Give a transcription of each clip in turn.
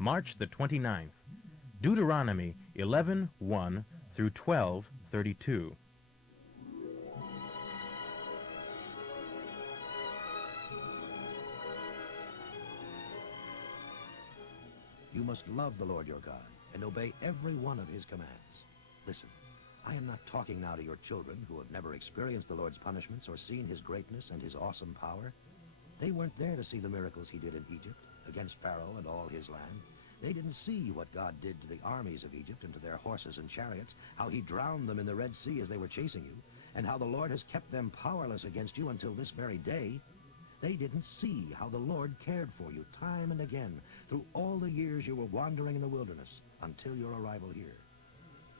March the 29th. Deuteronomy 11:1 through 12:32. You must love the Lord your God and obey every one of his commands. Listen, I am not talking now to your children who have never experienced the Lord's punishments or seen his greatness and his awesome power. They weren't there to see the miracles he did in Egypt against Pharaoh and all his land. They didn't see what God did to the armies of Egypt and to their horses and chariots, how he drowned them in the Red Sea as they were chasing you, and how the Lord has kept them powerless against you until this very day. They didn't see how the Lord cared for you time and again through all the years you were wandering in the wilderness until your arrival here.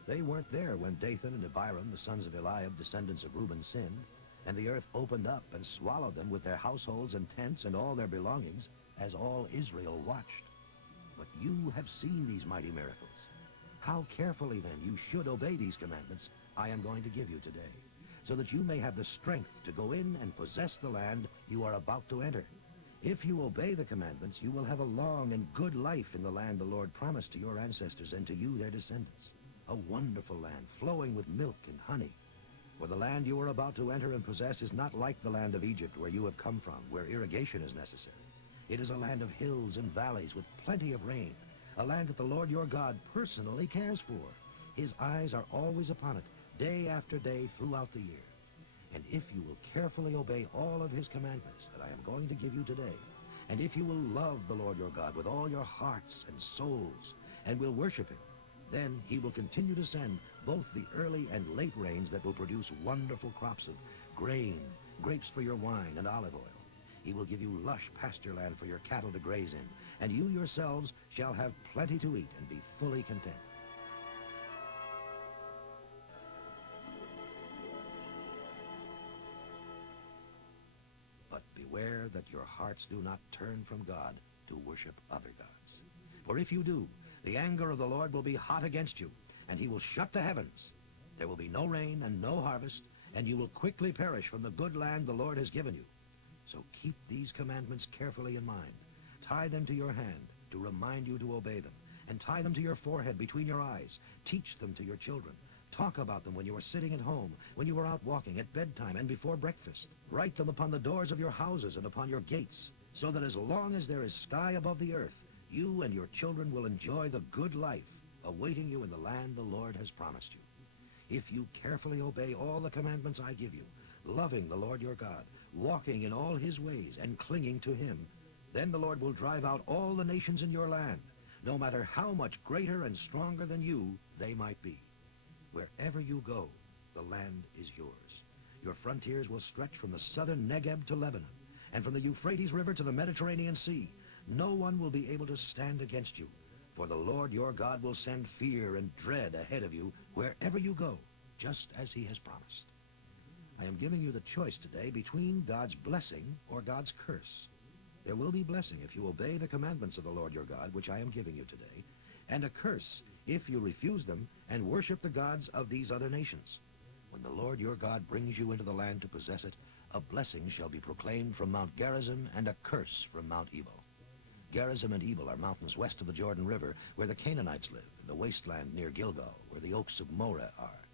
They weren't there when Dathan and Abiram, the sons of Eliab, descendants of Reuben, sinned, and the earth opened up and swallowed them with their households and tents and all their belongings as all Israel watched. But you have seen these mighty miracles. How carefully, then, you should obey these commandments I am going to give you today, so that you may have the strength to go in and possess the land you are about to enter. If you obey the commandments, you will have a long and good life in the land the Lord promised to your ancestors and to you, their descendants. A wonderful land flowing with milk and honey. For the land you are about to enter and possess is not like the land of Egypt where you have come from, where irrigation is necessary. It is a land of hills and valleys with plenty of rain, a land that the Lord your God personally cares for. His eyes are always upon it, day after day throughout the year. And if you will carefully obey all of his commandments that I am going to give you today, and if you will love the Lord your God with all your hearts and souls, and will worship him, then he will continue to send both the early and late rains that will produce wonderful crops of grain, grapes for your wine, and olive oil. He will give you lush pasture land for your cattle to graze in, and you yourselves shall have plenty to eat and be fully content. But beware that your hearts do not turn from God to worship other gods. For if you do, the anger of the Lord will be hot against you, and he will shut the heavens. There will be no rain and no harvest, and you will quickly perish from the good land the Lord has given you. So keep these commandments carefully in mind. Tie them to your hand to remind you to obey them, and tie them to your forehead between your eyes. Teach them to your children. Talk about them when you are sitting at home, when you are out walking, at bedtime, and before breakfast. Write them upon the doors of your houses and upon your gates, so that as long as there is sky above the earth, you and your children will enjoy the good life awaiting you in the land the Lord has promised you. If you carefully obey all the commandments I give you, loving the Lord your God, walking in all his ways and clinging to him, then the Lord will drive out all the nations in your land, no matter how much greater and stronger than you they might be. Wherever you go, the land is yours. Your frontiers will stretch from the southern Negeb to Lebanon, and from the Euphrates River to the Mediterranean Sea. No one will be able to stand against you, for the Lord your God will send fear and dread ahead of you wherever you go, just as he has promised. I am giving you the choice today between God's blessing or God's curse. There will be blessing if you obey the commandments of the Lord your God, which I am giving you today, and a curse if you refuse them and worship the gods of these other nations. When the Lord your God brings you into the land to possess it, a blessing shall be proclaimed from Mount Gerizim and a curse from Mount Ebal. Gerizim and Ebal are mountains west of the Jordan River, where the Canaanites live, in the wasteland near Gilgal, where the oaks of Moreh are.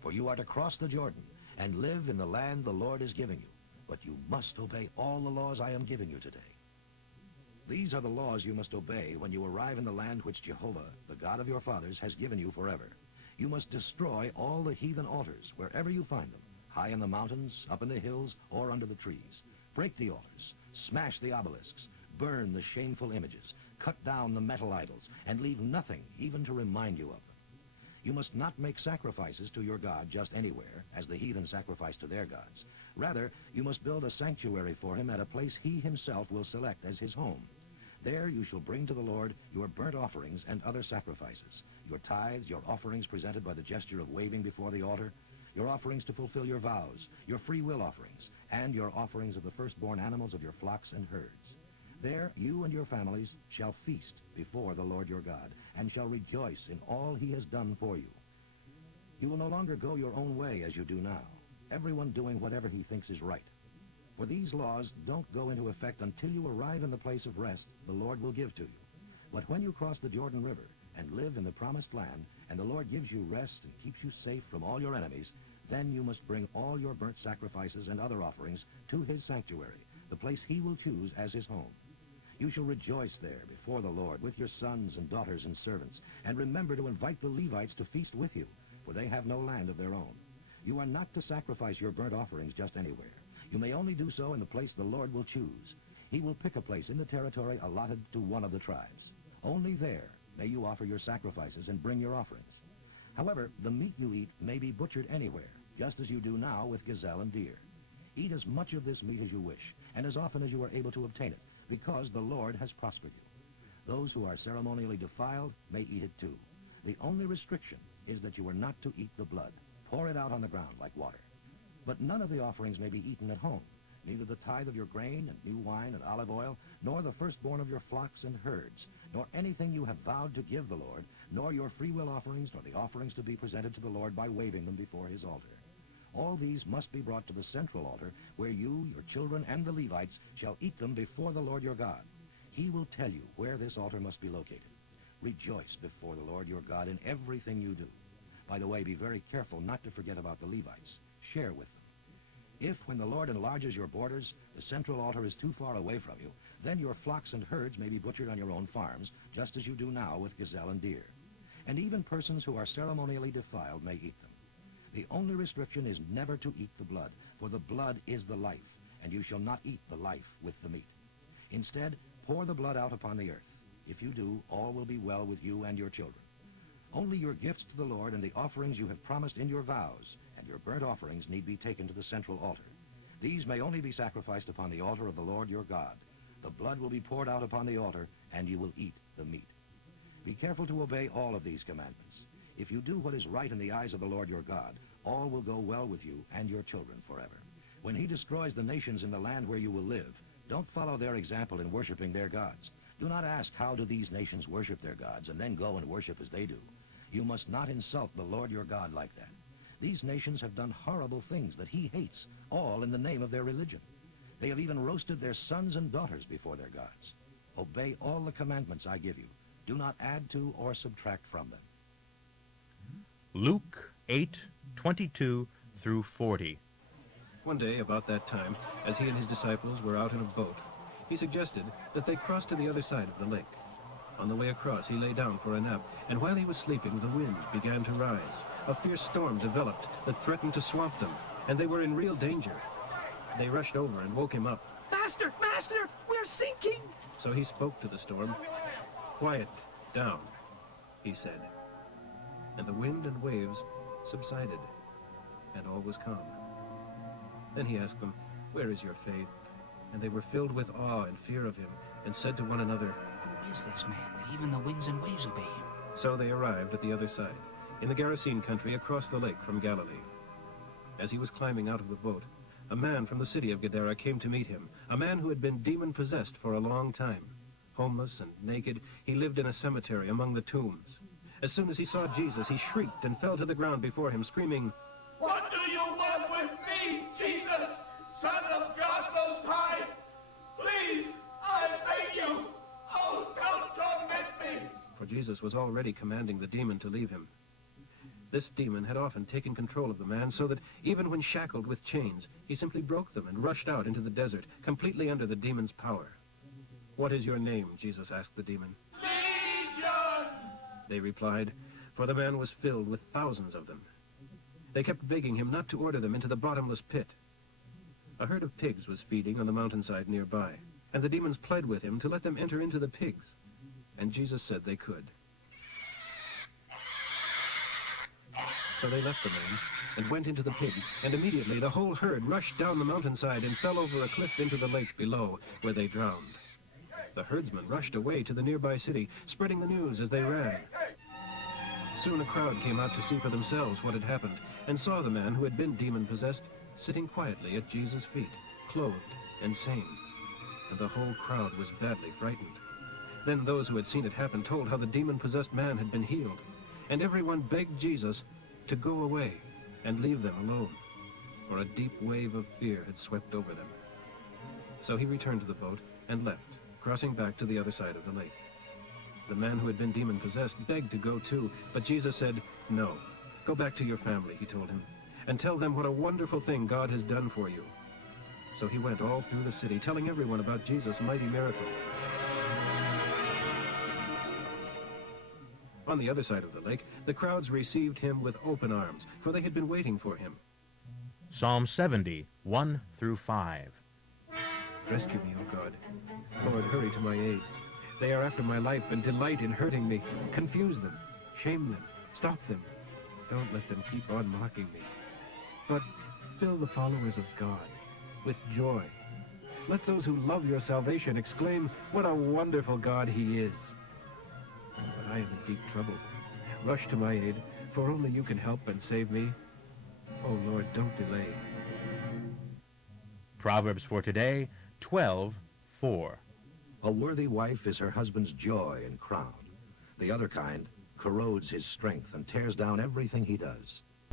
For you are to cross the Jordan and live in the land the Lord is giving you, but you must obey all the laws I am giving you today. These are the laws you must obey when you arrive in the land which Jehovah, the God of your fathers, has given you forever. You must destroy all the heathen altars wherever you find them, high in the mountains, up in the hills, or under the trees. Break the altars, smash the obelisks, burn the shameful images, cut down the metal idols, and leave nothing even to remind you of them. You must not make sacrifices to your God just anywhere, as the heathen sacrifice to their gods. Rather, you must build a sanctuary for him at a place he himself will select as his home. There you shall bring to the Lord your burnt offerings and other sacrifices, your tithes, your offerings presented by the gesture of waving before the altar, your offerings to fulfill your vows, your free will offerings, and your offerings of the firstborn animals of your flocks and herds. There you and your families shall feast before the Lord your God, and shall rejoice in all he has done for you. You will no longer go your own way as you do now, everyone doing whatever he thinks is right. For these laws don't go into effect until you arrive in the place of rest the Lord will give to you. But when you cross the Jordan River and live in the promised land, and the Lord gives you rest and keeps you safe from all your enemies, then you must bring all your burnt sacrifices and other offerings to his sanctuary, the place he will choose as his home. You shall rejoice there before the Lord with your sons and daughters and servants, and remember to invite the Levites to feast with you, for they have no land of their own. You are not to sacrifice your burnt offerings just anywhere. You may only do so in the place the Lord will choose. He will pick a place in the territory allotted to one of the tribes. Only there may you offer your sacrifices and bring your offerings. However, the meat you eat may be butchered anywhere, just as you do now with gazelle and deer. Eat as much of this meat as you wish, and as often as you are able to obtain it, because the Lord has prospered you. Those who are ceremonially defiled may eat it too. The only restriction is that you are not to eat the blood. Pour it out on the ground like water. But none of the offerings may be eaten at home, neither the tithe of your grain and new wine and olive oil, nor the firstborn of your flocks and herds, nor anything you have vowed to give the Lord, nor your freewill offerings, nor the offerings to be presented to the Lord by waving them before his altar. All these must be brought to the central altar, where you, your children, and the Levites shall eat them before the Lord your God. He will tell you where this altar must be located. Rejoice before the Lord your God in everything you do. By the way, be very careful not to forget about the Levites. Share with them. If, when the Lord enlarges your borders, the central altar is too far away from you, then your flocks and herds may be butchered on your own farms, just as you do now with gazelle and deer. And even persons who are ceremonially defiled may eat them. The only restriction is never to eat the blood, for the blood is the life, and you shall not eat the life with the meat. Instead, pour the blood out upon the earth. If you do, all will be well with you and your children. Only your gifts to the Lord and the offerings you have promised in your vows and your burnt offerings need be taken to the central altar. These may only be sacrificed upon the altar of the Lord your God. The blood will be poured out upon the altar, and you will eat the meat. Be careful to obey all of these commandments. If you do what is right in the eyes of the Lord your God, all will go well with you and your children forever. When he destroys the nations in the land where you will live, don't follow their example in worshiping their gods. Do not ask, how do these nations worship their gods, and then go and worship as they do. You must not insult the Lord your God like that. These nations have done horrible things that he hates, all in the name of their religion. They have even roasted their sons and daughters before their gods. Obey all the commandments I give you. Do not add to or subtract from them. Luke 8:22 through 40. One day, about that time, as he and his disciples were out in a boat, he suggested that they cross to the other side of the lake. On the way across, he lay down for a nap, and while he was sleeping, the wind began to rise. A fierce storm developed that threatened to swamp them, and they were in real danger. They rushed over and woke him up. Master! Master! We're sinking! So he spoke to the storm. "Quiet down," he said. And the wind and waves subsided, and all was calm. Then he asked them, "Where is your faith?" And they were filled with awe and fear of him, and said to one another, Who is this man that even the winds and waves obey him? So they arrived at the other side, in the Gerasene country across the lake from Galilee. As he was climbing out of the boat, a man from the city of Gadara came to meet him, a man who had been demon-possessed for a long time. Homeless and naked, he lived in a cemetery among the tombs. As soon as he saw Jesus, he shrieked and fell to the ground before him, screaming, "What do you want with me, Jesus, Son of God Most High? Please, I beg you, oh, don't torment me." For Jesus was already commanding the demon to leave him. This demon had often taken control of the man, so that even when shackled with chains, he simply broke them and rushed out into the desert, completely under the demon's power. "What is your name?" Jesus asked the demon. "Legion!" They replied, for the man was filled with thousands of them. They kept begging him not to order them into the bottomless pit. A herd of pigs was feeding on the mountainside nearby, and the demons pled with him to let them enter into the pigs. And Jesus said they could. So they left the man and went into the pigs, and immediately the whole herd rushed down the mountainside and fell over a cliff into the lake below, where they drowned. The herdsmen rushed away to the nearby city, spreading the news as they ran. Soon a crowd came out to see for themselves what had happened, and saw the man who had been demon-possessed sitting quietly at Jesus' feet, clothed and sane. And the whole crowd was badly frightened. Then those who had seen it happen told how the demon-possessed man had been healed, and everyone begged Jesus to go away and leave them alone, for a deep wave of fear had swept over them. So he returned to the boat and left, crossing back to the other side of the lake. The man who had been demon-possessed begged to go too, but Jesus said, "No. Go back to your family," he told him, "and tell them what a wonderful thing God has done for you." So he went all through the city, telling everyone about Jesus' mighty miracle. On the other side of the lake, the crowds received him with open arms, for they had been waiting for him. Psalm 70, 1 through 5. Rescue me, O God. Lord, hurry to my aid. They are after my life and delight in hurting me. Confuse them, shame them, stop them. Don't let them keep on mocking me. But fill the followers of God with joy. Let those who love your salvation exclaim, "What a wonderful God he is." But I am in deep trouble. Rush to my aid, for only you can help and save me. Oh Lord, don't delay. Proverbs for today, 12:4. A worthy wife is her husband's joy and crown. The other kind corrodes his strength and tears down everything he does.